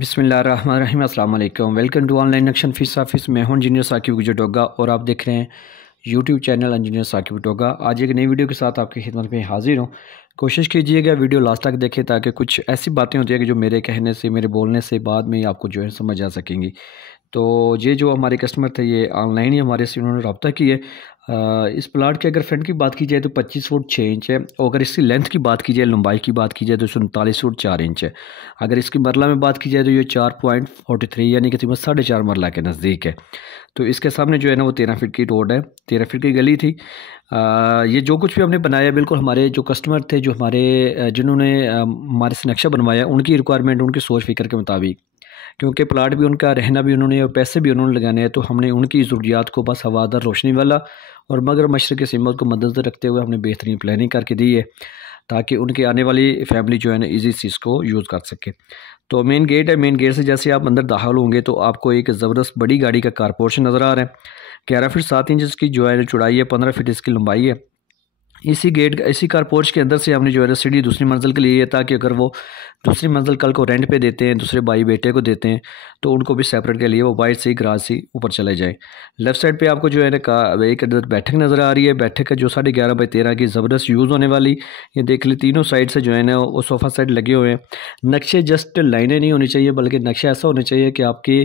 बिस्मिल्लाहिर्रहमानिर्रहीम अस्सलाम वालेकुम। Welcome to online action fees office. मैं हूं इंजीनियर साकिब गुजरडोगा और आप देख रहे हैं YouTube channel engineer Saqib Toga. आज एक नई वीडियो के साथ आपकी खिदमत में हाजिर हूं। कोशिश कीजिएगा वीडियो लास्ट तक देखें ताकि कुछ ऐसी बातें होती हैं कि जो मेरे कहने से, मेरे बोलने से बाद में आपको जो है समझ आ सकेंगी। तो ये जो हमारे कस्टमर थे ये ऑनलाइन ही हमारे से उन्होंने रब्ता किया है। इस प्लाट की अगर फ्रंट की बात की जाए तो 25 फुट 6 इंच है, और अगर इसकी लेंथ की बात की जाए, लंबाई की बात की जाए तो 39 फुट 4 इंच है। अगर इसकी मरला में बात की जाए तो ये 4.43 यानी कि तकरीबन 4.5 मरला के नज़दीक है। तो इसके सामने जो है ना वो 13 फीट की रोड है, 13 फीट की गली थी। ये जो कुछ भी हमने बनाया बिल्कुल हमारे जो कस्टमर थे, जो हमारे जिन्होंने हमारे से नक्शा बनवाया, उनकी रिक्वायरमेंट, उनकी सोच फ़िक्र के मुताबिक, क्योंकि प्लाट भी उनका, रहना भी उन्होंने और पैसे भी उन्होंने लगाने हैं, तो हमने उनकी ज़रूरियात को बस हवादार, रोशनी वाला और मगर मशरक़ की सिमत को मद्देनज़र रखते हुए हमने बेहतरीन प्लानिंग करके दी है ताकि उनकी आने वाली फैमिली जो है ना ईज़ी चीज़ को यूज़ कर सके। तो मेन गेट है, मेन गेट से जैसे आप अंदर दाखिल होंगे तो आपको एक ज़बरदस्त बड़ी गाड़ी का कार पोर्शन नज़र आ रहा है। 11 फीट 7 इंच की जो है चौड़ाई है, 15 फीट इसकी लंबाई है। इसी कार पोर्च के अंदर से हमने जो है ना सीढ़ी दूसरी मंजिल के लिए है ताकि अगर वो दूसरी मंजिल कल को रेंट पे देते हैं, दूसरे भाई बेटे को देते हैं, तो उनको भी सेपरेट के लिए वो वाइट से गराज से ऊपर चले जाएँ। लेफ़्ट साइड पे आपको जो है ना एक इधर बैठक नज़र आ रही है। बैठक का जो 11.5 बाई 13 की ज़बरदस्त यूज़ होने वाली, ये देख ली तीनों साइड से जो है ना वो सोफ़ा सेट लगे हुए हैं। नक्शे जस्ट लाइनें नहीं होनी चाहिए बल्कि नक्शा ऐसा होना चाहिए कि आपकी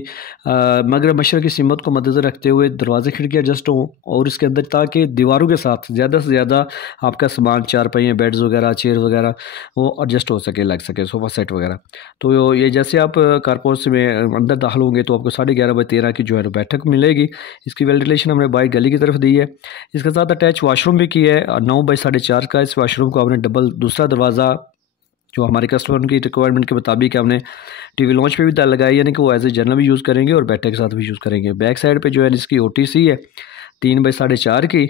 मगरब मशरक़ की सिमत को मद्देनज़र रखते हुए दरवाज़े खिड़कियाँ एडजस्ट हों और इसके अंदर ताकि दीवारों के साथ ज़्यादा से ज़्यादा आपका सामान, चारपाइयाँ, बेड्स वगैरह, चेयर वगैरह वो एडजस्ट हो सके, लग सके, सोफ़ा सेट वगैरह। तो ये जैसे आप कारपोर्च में अंदर दाखिल होंगे तो आपको 11.5 बाई 13 की जो है बैठक मिलेगी। इसकी वेंटिलेशन हमने बाहर गली की तरफ दी है। इसके साथ अटैच वाशरूम भी किया है 9 बाई 4.5 का। इस वाशरूम को हमने डबल दूसरा दरवाज़ा जो हमारे कस्टमर की रिक्वायरमेंट के मुताबिक हमने टीवी लॉन्च पे भी लगाई, यानी कि वो एज ए जनरल भी यूज़ करेंगे और बैठक के साथ भी यूज़ करेंगे। बैक साइड पे जो है इसकी OTC है 3 बाई 4.5 की।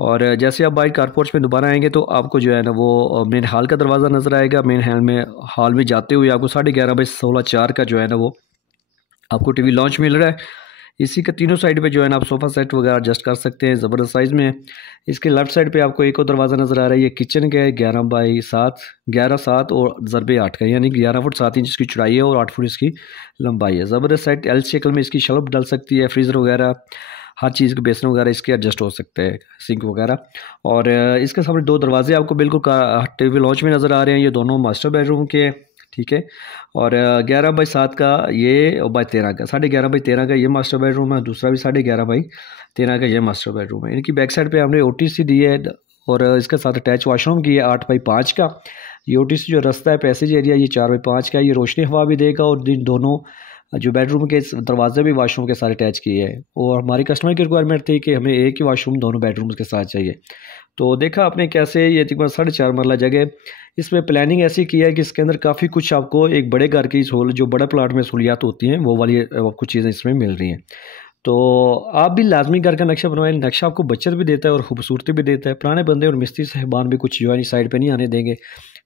और जैसे आप बाइक कारपोर्च में दोबारा आएंगे तो आपको जो है ना वो मेन हॉल का दरवाज़ा नज़र आएगा। मेन हॉल में जाते हुए आपको 11.5 बाई 16.4 का जो है ना वो आपको टीवी लॉन्च मिल रहा है। इसी के तीनों साइड पे जो है ना आप सोफ़ा सेट वगैरह एडजस्ट कर सकते हैं, ज़बरदस्त साइज़ में है। इसके लेफ़्ट साइड पे आपको एक और दरवाज़ा नज़र आ रहा है, ये किचन का है, 11 बाई 7, 11 7 और ज़रबे 8 का, यानी कि 11 फुट 7 इंच इसकी चौड़ाई है और 8 फुट इसकी लंबाई है। ज़बरदस्त साइड एल शक्ल में इसकी शेल्फ डल सकती है, फ्रीज़र वगैरह हर चीज़ के बेसन वगैरह इसके एडजस्ट हो सकते हैं, सिंक वगैरह। और इसके सामने 2 दरवाजे आपको बिल्कुल टीवी लॉन्च में नज़र आ रहे हैं। ये दोनों मास्टर बेडरूम के, ठीक है। और 11 बाई 7 का ये और बाई 13 का, 11.5 बाई 13 का ये मास्टर बेडरूम है, दूसरा भी 11.5 बाई 13 का ये मास्टर बेडरूम है। इनकी बैक साइड पे हमने OTC दी है और इसके साथ अटैच वाशरूम की है 8 बाई 5 का। ये OTC जो रास्ता है, पैसेज एरिया, ये 4 बाई 5 का। ये रोशनी हवा भी देगा और दोनों जो बेडरूम के दरवाजे भी वाशरूम के साथ अटैच किए हैं। और हमारी कस्टमर की रिक्वायरमेंट थी कि हमें एक ही वाशरूम दोनों बेडरूम के साथ चाहिए। तो देखा आपने कैसे ये तकरीबन 4.5 मरला जगह, इसमें प्लानिंग ऐसी की है कि इसके अंदर काफ़ी कुछ आपको एक बड़े घर की सहूलत, जो बड़ा प्लाट में सहूलियात होती हैं, वो वाली कुछ चीज़ें इसमें मिल रही हैं। तो आप भी लाजमी घर का नक्शा बनवाएं। नक्शा आपको बचत भी देता है और खूबसूरती भी देता है। पुराने बंदे और मिस्त्री साहबान भी कुछ जो है साइड पे नहीं आने देंगे,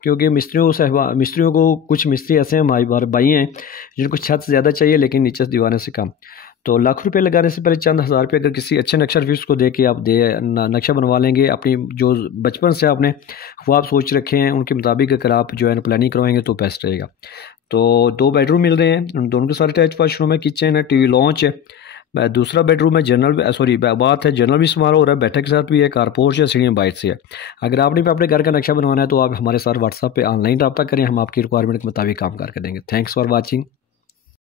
क्योंकि मिस्त्रियों को कुछ मिस्त्री ऐसे हैं, हमारे भाई हैं, जिनको छत ज़्यादा चाहिए लेकिन नीचे से दीवारें से कम। तो लाख रुपए लगाने से पहले चंद हज़ार रुपये अगर किसी अच्छे नक्शा आर्टिस्ट को दे के आप नक्शा बनवा लेंगे, अपनी जो बचपन से आपने ख्वाब सोच रखे हैं उनके मुताबिक अगर आप जो है ना प्लानिंग करवाएंगे तो बेस्ट रहेगा। तो 2 बेडरूम मिल रहे हैं, उन दोनों के साथ अटैच वाशरूम है, किचन है, टीवी लॉन्च है। दूसरा बेडरूम है जनरल, बात है जनरल भी इस्तेमाल हो रहा है, बैठक के साथ भी है, कारपोर्च है, सीढ़ियाँ बाइट से है। अगर आपने भी अपने घर का नक्शा बनवाना है तो आप हमारे साथ व्हाट्सएप पे ऑनलाइन रब्ता करें, हम आपकी रिक्वायरमेंट के मुताबिक काम करके देंगे। Thanks for watching.